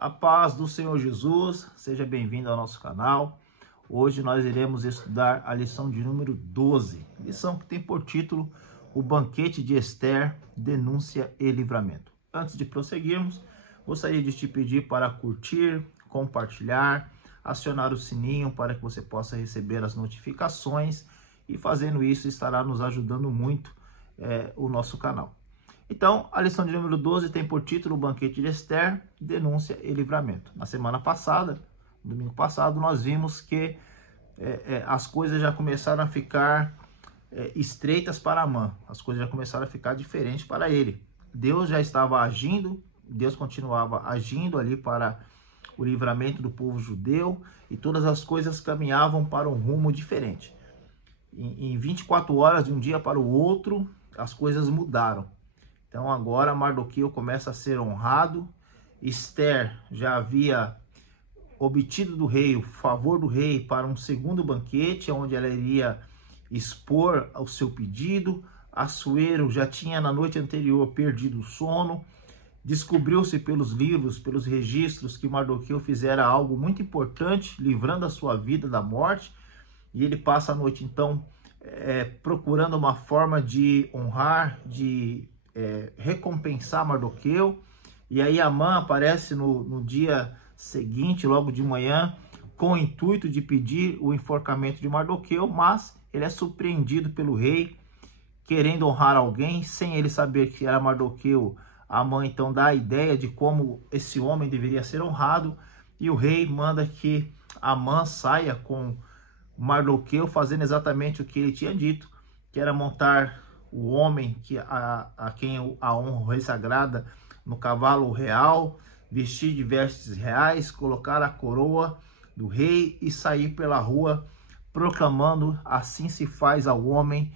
A paz do Senhor Jesus, seja bem-vindo ao nosso canal. Hoje nós iremos estudar a lição de número 12, lição que tem por título O Banquete de Ester, Denúncia e Livramento. Antes de prosseguirmos, gostaria de te pedir para curtir, compartilhar, acionar o sininho para que você possa receber as notificações e fazendo isso estará nos ajudando muito o nosso canal. Então, a lição de número 12 tem por título O Banquete de Ester, Denúncia e Livramento. Na semana passada, domingo passado, nós vimos que as coisas já começaram a ficar estreitas para Amã. As coisas já começaram a ficar diferentes para ele. Deus já estava agindo, Deus continuava agindo ali para o livramento do povo judeu e todas as coisas caminhavam para um rumo diferente. Em 24 horas, de um dia para o outro, as coisas mudaram. Então agora Mardoqueu começa a ser honrado. Ester já havia obtido do rei o favor do rei para um segundo banquete, onde ela iria expor o seu pedido. Assuero já tinha na noite anterior perdido o sono. Descobriu-se pelos livros, pelos registros, que Mardoqueu fizera algo muito importante, livrando a sua vida da morte. E ele passa a noite então procurando uma forma de honrar, de recompensar Mardoqueu. E aí Amã aparece no dia seguinte, logo de manhã, com o intuito de pedir o enforcamento de Mardoqueu, mas ele é surpreendido pelo rei, querendo honrar alguém, sem ele saber que era Mardoqueu. Amã então dá a ideia de como esse homem deveria ser honrado, e o rei manda que Amã saia com Mardoqueu, fazendo exatamente o que ele tinha dito, que era montar o homem a quem a honra o rei sagrada no cavalo real, vestir de vestes reais, colocar a coroa do rei e sair pela rua proclamando: assim se faz ao homem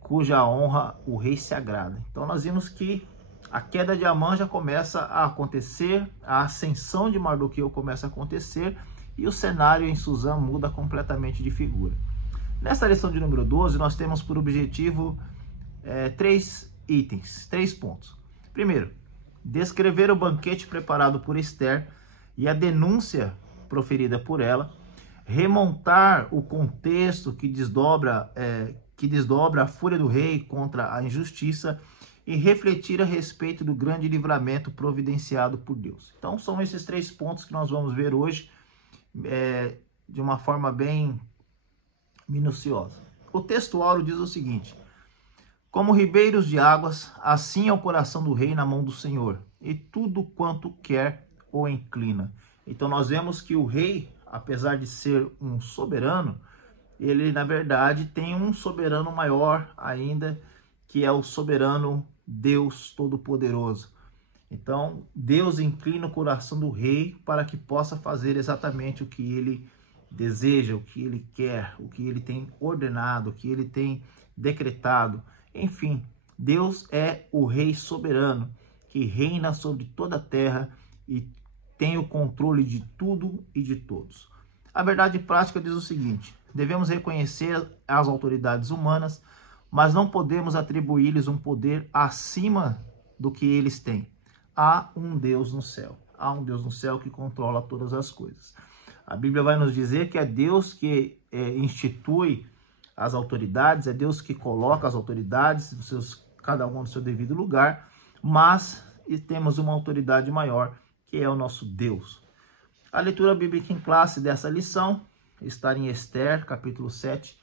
cuja honra o rei se agrada. Então nós vimos que a queda de Amã já começa a acontecer, a ascensão de Mardoqueu começa a acontecer e o cenário em Suzã muda completamente de figura. Nessa lição de número 12, nós temos por objetivo 3 itens, 3 pontos. Primeiro, descrever o banquete preparado por Ester e a denúncia proferida por ela, remontar o contexto que desdobra a fúria do rei contra a injustiça e refletir a respeito do grande livramento providenciado por Deus. Então, são esses 3 pontos que nós vamos ver hoje de uma forma bem minuciosa. O texto áureo diz o seguinte: como ribeiros de águas, assim é o coração do rei na mão do Senhor, e tudo quanto quer o inclina. Então nós vemos que o rei, apesar de ser um soberano, ele na verdade tem um soberano maior ainda, que é o soberano Deus Todo-Poderoso. Então Deus inclina o coração do rei para que possa fazer exatamente o que ele deseja, o que ele quer, o que ele tem ordenado, o que ele tem decretado. Enfim, Deus é o rei soberano que reina sobre toda a terra e tem o controle de tudo e de todos. A verdade prática diz o seguinte: devemos reconhecer as autoridades humanas, mas não podemos atribuir-lhes um poder acima do que eles têm. Há um Deus no céu. Há um Deus no céu que controla todas as coisas. A Bíblia vai nos dizer que é Deus que institui as autoridades, é Deus que coloca as autoridades, cada uma no seu devido lugar, mas temos uma autoridade maior, que é o nosso Deus. A leitura bíblica em classe dessa lição está em Ester, capítulo 7,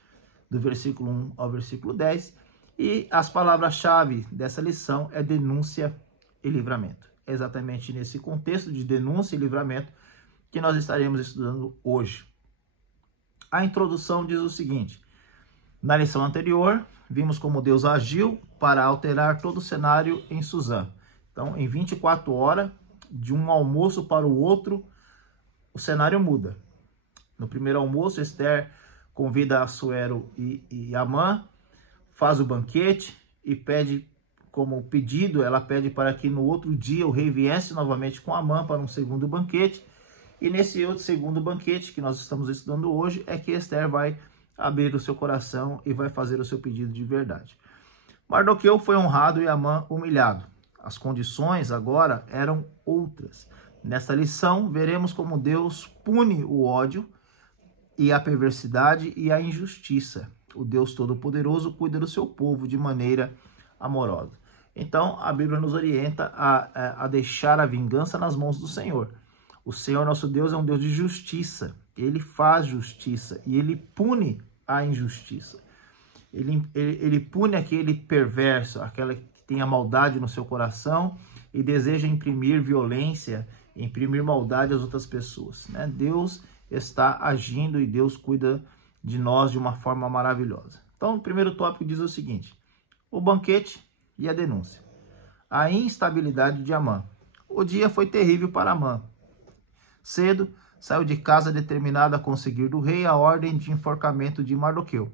do versículo 1 ao versículo 10, e as palavras-chave dessa lição é denúncia e livramento. É exatamente nesse contexto de denúncia e livramento que nós estaremos estudando hoje. A introdução diz o seguinte: na lição anterior, vimos como Deus agiu para alterar todo o cenário em Suzã. Então, em 24 horas, de um almoço para o outro, o cenário muda. No primeiro almoço, Ester convida Assuero e Amã, faz o banquete e pede como pedido, ela pede para que no outro dia o rei viesse novamente com Amã para um segundo banquete. E nesse outro segundo banquete que nós estamos estudando hoje é que Ester vai abrir o seu coração e vai fazer o seu pedido de verdade. Mardoqueu foi honrado e Amã humilhado. As condições agora eram outras. Nesta lição, veremos como Deus pune o ódio e a perversidade e a injustiça. O Deus Todo-Poderoso cuida do seu povo de maneira amorosa. Então, a Bíblia nos orienta a deixar a vingança nas mãos do Senhor. O Senhor, nosso Deus, é um Deus de justiça. Ele faz justiça e ele pune a injustiça. Ele pune aquele perverso, aquela que tem a maldade no seu coração e deseja imprimir violência, imprimir maldade às outras pessoas, né? Deus está agindo e Deus cuida de nós de uma forma maravilhosa. Então, o primeiro tópico diz o seguinte: o banquete e a denúncia. A instabilidade de Amã. O dia foi terrível para Amã. Cedo, saiu de casa determinado a conseguir do rei a ordem de enforcamento de Mardoqueu.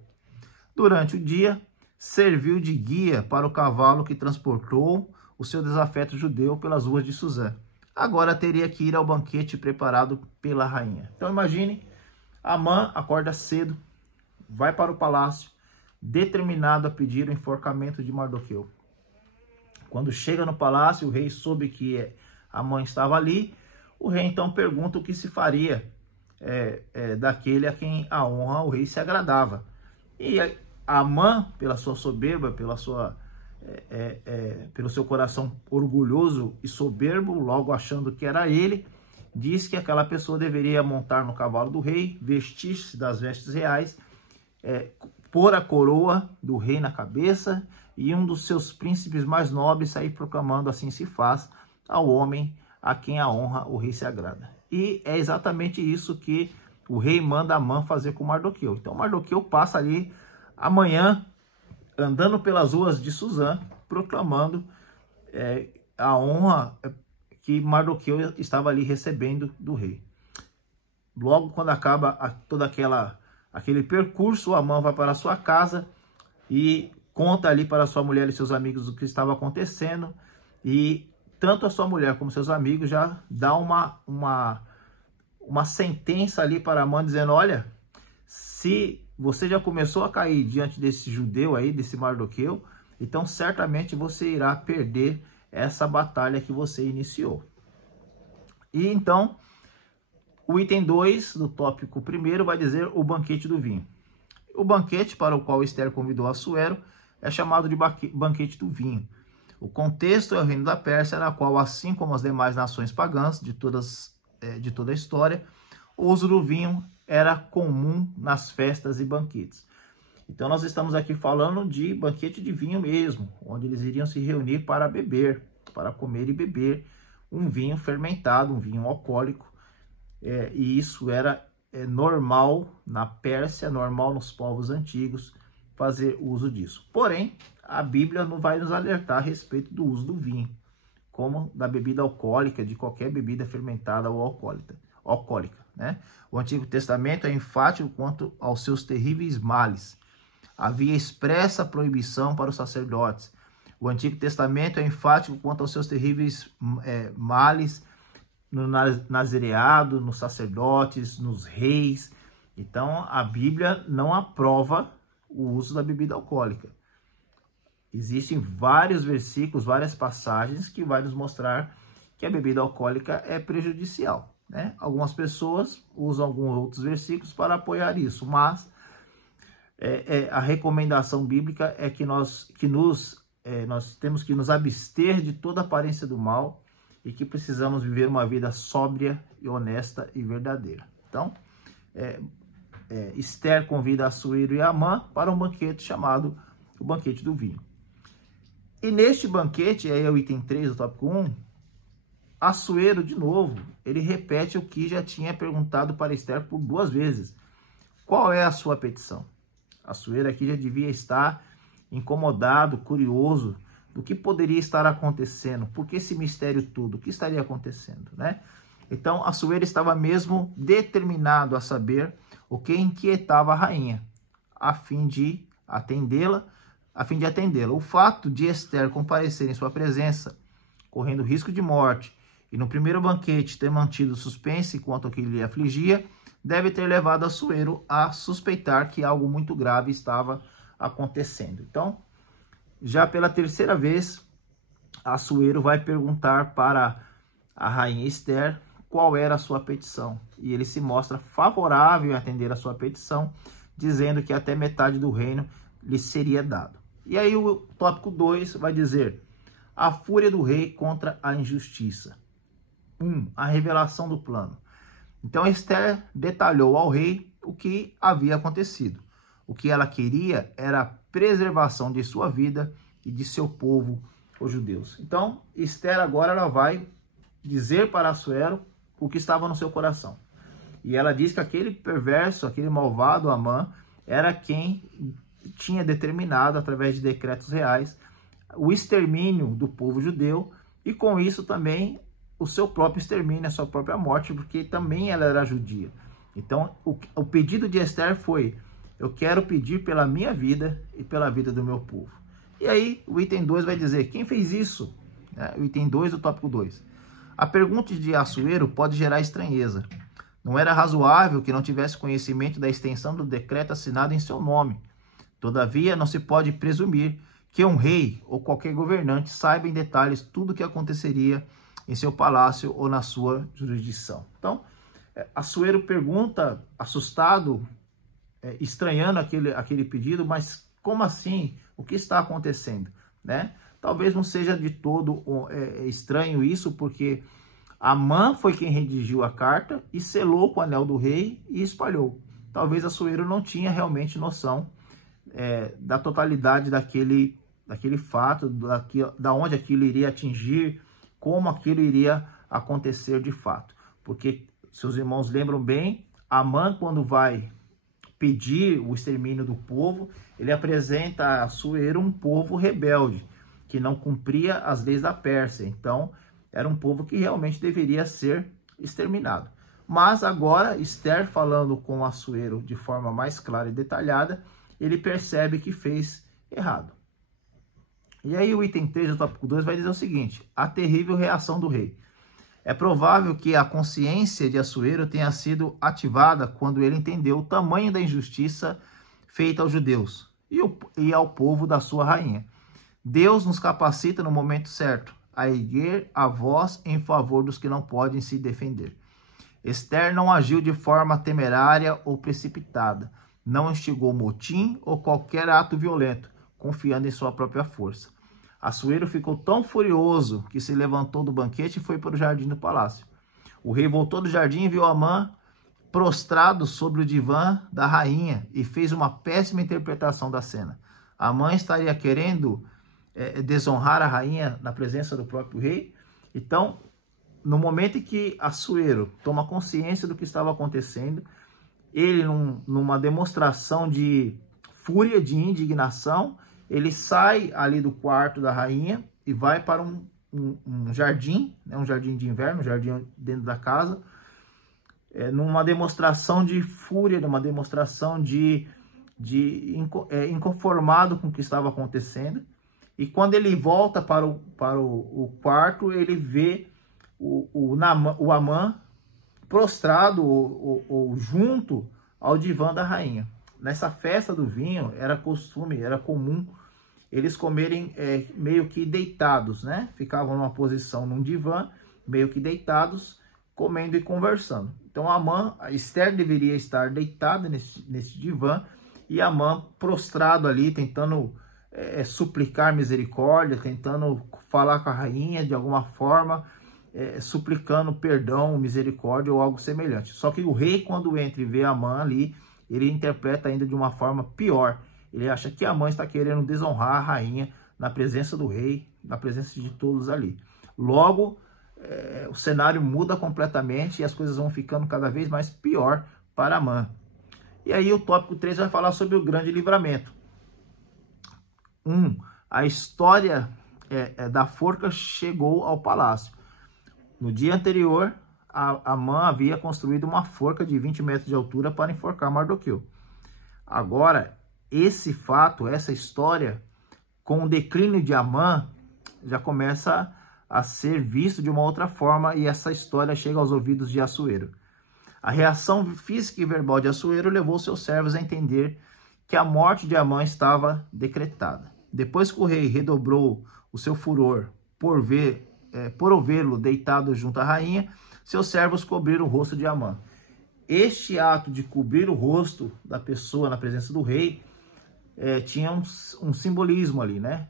Durante o dia, serviu de guia para o cavalo que transportou o seu desafeto judeu pelas ruas de Suzã. Agora teria que ir ao banquete preparado pela rainha. Então imagine, Amã acorda cedo, vai para o palácio, determinado a pedir o enforcamento de Mardoqueu. Quando chega no palácio, o rei soube que Amã estava ali. O rei então pergunta o que se faria daquele a quem a honra o rei se agradava. E Amã, pela sua soberba, pelo seu coração orgulhoso e soberbo, logo achando que era ele, diz que aquela pessoa deveria montar no cavalo do rei, vestir-se das vestes reais, pôr a coroa do rei na cabeça e um dos seus príncipes mais nobres sair proclamando: assim se faz ao homem a quem a honra o rei se agrada. E é exatamente isso que o rei manda Amã fazer com Mardoqueu. Então Mardoqueu passa ali amanhã andando pelas ruas de Suzã, proclamando a honra que Mardoqueu estava ali recebendo do rei. Logo, quando acaba todo aquele percurso, Amã vai para a sua casa e conta ali para sua mulher e seus amigos o que estava acontecendo. E tanto a sua mulher como seus amigos já dá uma sentença ali para Amã, dizendo: olha, se você já começou a cair diante desse judeu aí, desse Mardoqueu, então certamente você irá perder essa batalha que você iniciou. E então, o item 2 do tópico 1 vai dizer o banquete do vinho. O banquete para o qual Ester convidou Assuero é chamado de banquete do vinho. O contexto é o reino da Pérsia, na qual, assim como as demais nações pagãs de toda a história, o uso do vinho era comum nas festas e banquetes. Então nós estamos aqui falando de banquete de vinho mesmo, onde eles iriam se reunir para beber, para comer e beber um vinho fermentado, um vinho alcoólico. E isso era normal na Pérsia, normal nos povos antigos, fazer uso disso. Porém, a Bíblia não vai nos alertar a respeito do uso do vinho, como da bebida alcoólica, de qualquer bebida fermentada ou alcoólica, né? O Antigo Testamento é enfático quanto aos seus terríveis males. Havia expressa proibição para os sacerdotes. O Antigo Testamento é enfático quanto aos seus terríveis males no nazireado, nos sacerdotes, nos reis. Então, a Bíblia não aprova o uso da bebida alcoólica. Existem vários versículos, várias passagens que vai nos mostrar que a bebida alcoólica é prejudicial, né? Algumas pessoas usam alguns outros versículos para apoiar isso, mas a recomendação bíblica é que nós temos que nos abster de toda aparência do mal e que precisamos viver uma vida sóbria e honesta e verdadeira. Então, Ester convida Assuero e Amã para um banquete chamado o banquete do vinho. E neste banquete, aí é o item 3 do tópico 1, Assuero, de novo, ele repete o que já tinha perguntado para Ester por 2 vezes. Qual é a sua petição? Assuero aqui já devia estar incomodado, curioso do que poderia estar acontecendo. Por que esse mistério todo? O que estaria acontecendo, né? Então, Assuero estava mesmo determinado a saber o que inquietava a rainha, a fim de atendê-la. O fato de Ester comparecer em sua presença, correndo risco de morte, e no primeiro banquete ter mantido suspense quanto ao que lhe afligia, deve ter levado Assuero a suspeitar que algo muito grave estava acontecendo. Então, já pela 3ª vez, Assuero vai perguntar para a rainha Ester qual era a sua petição. E ele se mostra favorável em atender a sua petição, dizendo que até metade do reino lhe seria dado. E aí o tópico 2 vai dizer: a fúria do rei contra a injustiça. 1. A revelação do plano. Então Esther detalhou ao rei o que havia acontecido. O que ela queria era a preservação de sua vida e de seu povo, os judeus. Então Esther agora ela vai dizer para Assuero o que estava no seu coração. E ela diz que aquele perverso, aquele malvado Amã, era quem tinha determinado, através de decretos reais, o extermínio do povo judeu, e com isso também o seu próprio extermínio, a sua própria morte, porque também ela era judia. Então o pedido de Esther foi: eu quero pedir pela minha vida e pela vida do meu povo. E aí o item 2 vai dizer: quem fez isso? O item 2 do tópico 2. A pergunta de Assuero pode gerar estranheza. Não era razoável que não tivesse conhecimento da extensão do decreto assinado em seu nome. Todavia, não se pode presumir que um rei ou qualquer governante saiba em detalhes tudo o que aconteceria em seu palácio ou na sua jurisdição. Então, Assuero pergunta, assustado, estranhando aquele pedido: mas como assim? O que está acontecendo? Talvez não seja de todo estranho isso, porque Amã foi quem redigiu a carta e selou com o anel do rei e espalhou. Talvez Assuero não tinha realmente noção da totalidade daquele fato, da onde aquilo iria atingir, como aquilo iria acontecer de fato. Porque, seus irmãos lembram bem, Amã, quando vai pedir o extermínio do povo, ele apresenta a Assuero um povo rebelde, que não cumpria as leis da Pérsia. Então, era um povo que realmente deveria ser exterminado. Mas agora, Esther, falando com Assuero de forma mais clara e detalhada, ele percebe que fez errado. E aí o item 3 do tópico 2 vai dizer o seguinte: a terrível reação do rei. É provável que a consciência de Assuero tenha sido ativada quando ele entendeu o tamanho da injustiça feita aos judeus e ao povo da sua rainha. Deus nos capacita no momento certo a erguer a voz em favor dos que não podem se defender. Esther não agiu de forma temerária ou precipitada, não instigou motim ou qualquer ato violento, confiando em sua própria força. Assuero ficou tão furioso que se levantou do banquete e foi para o jardim do palácio. O rei voltou do jardim e viu Amã prostrado sobre o divã da rainha e fez uma péssima interpretação da cena. Amã estaria querendo desonrar a rainha na presença do próprio rei. Então, no momento em que Assuero toma consciência do que estava acontecendo, ele, numa demonstração de fúria, de indignação, ele sai ali do quarto da rainha e vai para um jardim, um jardim de inverno, um jardim dentro da casa, numa demonstração de fúria, numa demonstração de inconformado com o que estava acontecendo. E quando ele volta para o quarto, ele vê o Amã prostrado ou junto ao divã da rainha. Nessa festa do vinho, era costume, era comum eles comerem meio que deitados, Ficavam numa posição num divã, meio que deitados, comendo e conversando. Então a Esther deveria estar deitada nesse divã e Amã prostrado ali, tentando suplicar misericórdia, tentando falar com a rainha de alguma forma, suplicando perdão, misericórdia ou algo semelhante. Só que o rei, quando entra e vê Amã ali, ele interpreta ainda de uma forma pior. Ele acha que Amã está querendo desonrar a rainha na presença do rei, na presença de todos ali. Logo, o cenário muda completamente e as coisas vão ficando cada vez mais pior para Amã. E aí o tópico 3 vai falar sobre o grande livramento. A história da forca chegou ao palácio. No dia anterior, Amã havia construído uma forca de 20 metros de altura para enforcar Mardoqueu. Agora, esse fato, essa história, com o declínio de Amã, já começa a ser visto de uma outra forma e essa história chega aos ouvidos de Assuero. A reação física e verbal de Assuero levou seus servos a entender que a morte de Amã estava decretada. Depois que o rei redobrou o seu furor por ouvi-lo deitado junto à rainha, seus servos cobriram o rosto de Amã. Este ato de cobrir o rosto da pessoa na presença do rei tinha um simbolismo ali, né?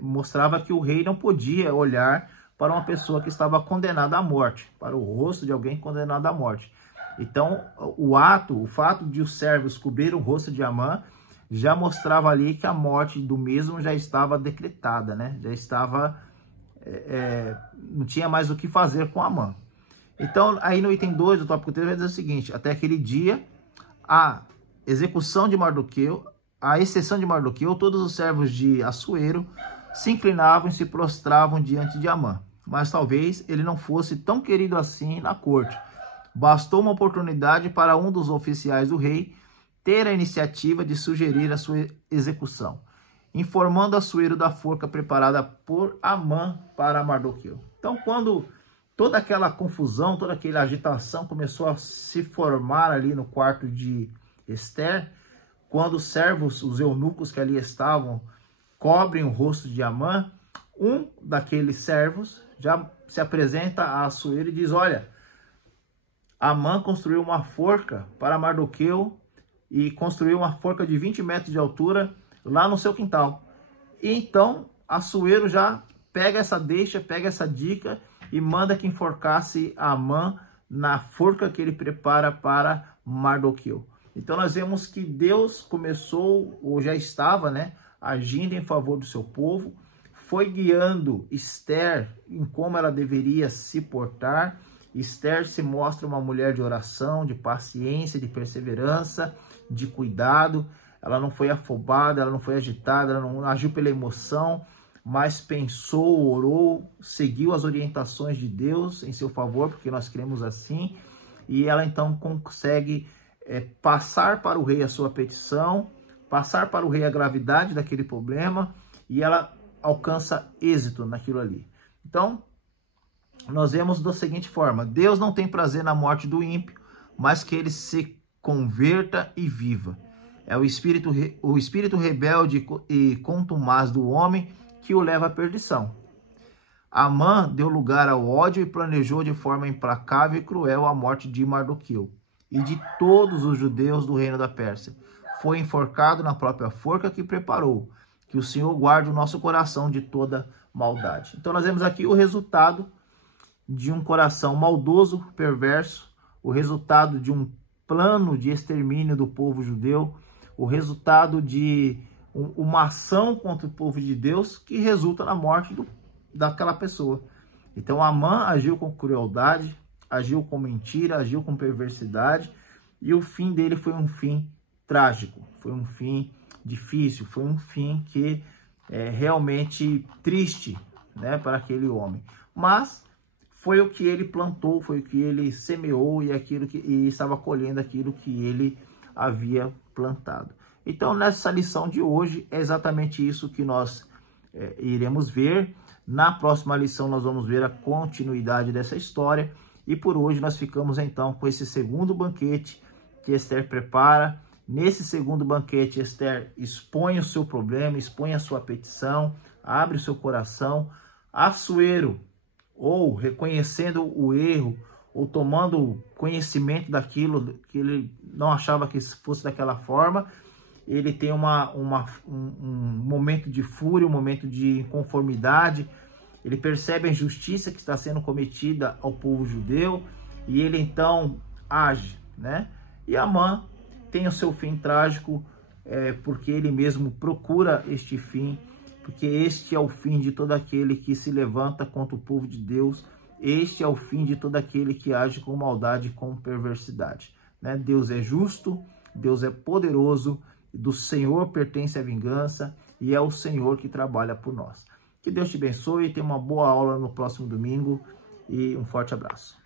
Mostrava que o rei não podia olhar para uma pessoa que estava condenada à morte, para o rosto de alguém condenado à morte. Então, o fato de os servos cobrir o rosto de Amã já mostrava ali que a morte do mesmo já estava decretada, né? Já estava, não tinha mais o que fazer com Amã. Então, aí no item 2 do tópico 3 vai dizer o seguinte: até aquele dia, a execução de Mardoqueu, à exceção de Mardoqueu, todos os servos de Assuero se inclinavam e se prostravam diante de Amã. Mas talvez ele não fosse tão querido assim na corte. Bastou uma oportunidade para um dos oficiais do rei ter a iniciativa de sugerir a sua execução, informando Assuero da forca preparada por Amã para Mardoqueu. Então, quando toda aquela confusão, toda aquela agitação começou a se formar ali no quarto de Ester, quando os servos, os eunucos que ali estavam, cobrem o rosto de Amã, um daqueles servos já se apresenta a Assuero e diz: olha, Amã construiu uma forca para Mardoqueu e construiu uma forca de 20 metros de altura lá no seu quintal. E então Assuero já pega essa deixa, pega essa dica e manda que enforcasse Amã na forca que ele prepara para Mardoqueu. Então nós vemos que Deus começou, ou já estava, né, agindo em favor do seu povo, foi guiando Ester em como ela deveria se portar. Ester se mostra uma mulher de oração, de paciência, de perseverança, de cuidado. Ela não foi afobada, ela não foi agitada, ela não agiu pela emoção, mas pensou, orou, seguiu as orientações de Deus em seu favor, porque nós cremos assim, e ela então consegue passar para o rei a sua petição, passar para o rei a gravidade daquele problema, e ela alcança êxito naquilo ali. Então, nós vemos da seguinte forma: Deus não tem prazer na morte do ímpio, mas que ele se converta e viva. É o espírito rebelde e contumaz do homem que o leva à perdição. Amã deu lugar ao ódio e planejou de forma implacável e cruel a morte de Mardoqueu e de todos os judeus do reino da Pérsia. Foi enforcado na própria forca que preparou. Que o Senhor guarde o nosso coração de toda maldade. Então nós vemos aqui o resultado de um coração maldoso, perverso, o resultado de um plano de extermínio do povo judeu, o resultado de uma ação contra o povo de Deus que resulta na morte daquela pessoa. Então Amã agiu com crueldade, agiu com mentira, agiu com perversidade, e o fim dele foi um fim trágico, foi um fim difícil, foi um fim que é realmente triste, né, para aquele homem. Mas foi o que ele plantou, foi o que ele semeou e estava colhendo aquilo que ele havia plantado. Então, nessa lição de hoje, é exatamente isso que nós iremos ver. Na próxima lição, nós vamos ver a continuidade dessa história. E por hoje, nós ficamos então com esse segundo banquete que Ester prepara. Nesse segundo banquete, Ester expõe o seu problema, expõe a sua petição, abre o seu coração. Assuero, ou reconhecendo o erro, ou tomando conhecimento daquilo que ele não achava que fosse daquela forma, ele tem um momento de fúria, um momento de inconformidade. Ele percebe a injustiça que está sendo cometida ao povo judeu e ele então age, né? E Amã tem o seu fim trágico, porque ele mesmo procura este fim, porque este é o fim de todo aquele que se levanta contra o povo de Deus. Este é o fim de todo aquele que age com maldade e com perversidade, né? Deus é justo, Deus é poderoso, do Senhor pertence a vingança e é o Senhor que trabalha por nós. Que Deus te abençoe, tenha uma boa aula no próximo domingo e um forte abraço.